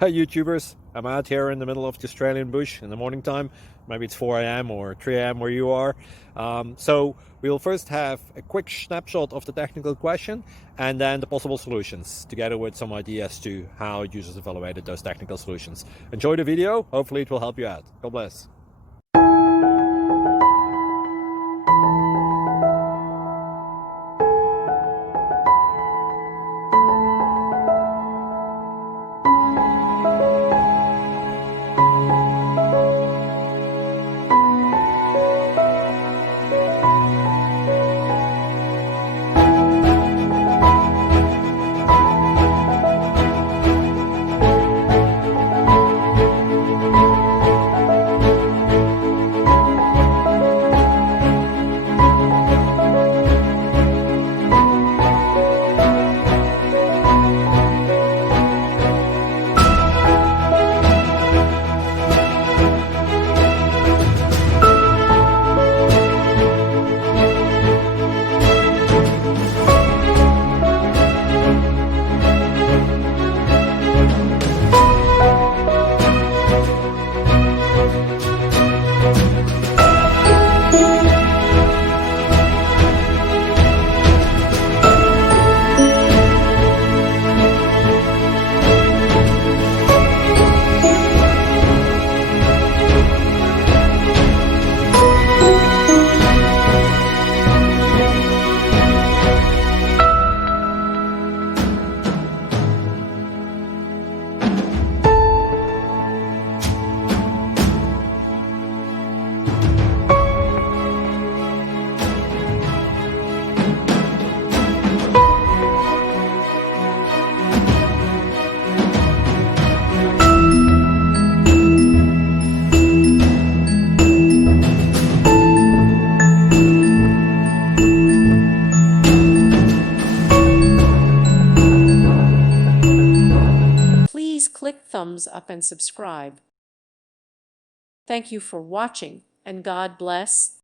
Hey YouTubers, I'm out here in the middle of the Australian bush in the morning time. Maybe it's 4 a.m. or 3 a.m. where you are. So we'll first have a quick snapshot of the technical question and then the possible solutions, together with some ideas to how users evaluated those technical solutions. Enjoy the video, hopefully it will help you out. God bless. Please click thumbs up and subscribe. Thank you for watching, and God bless.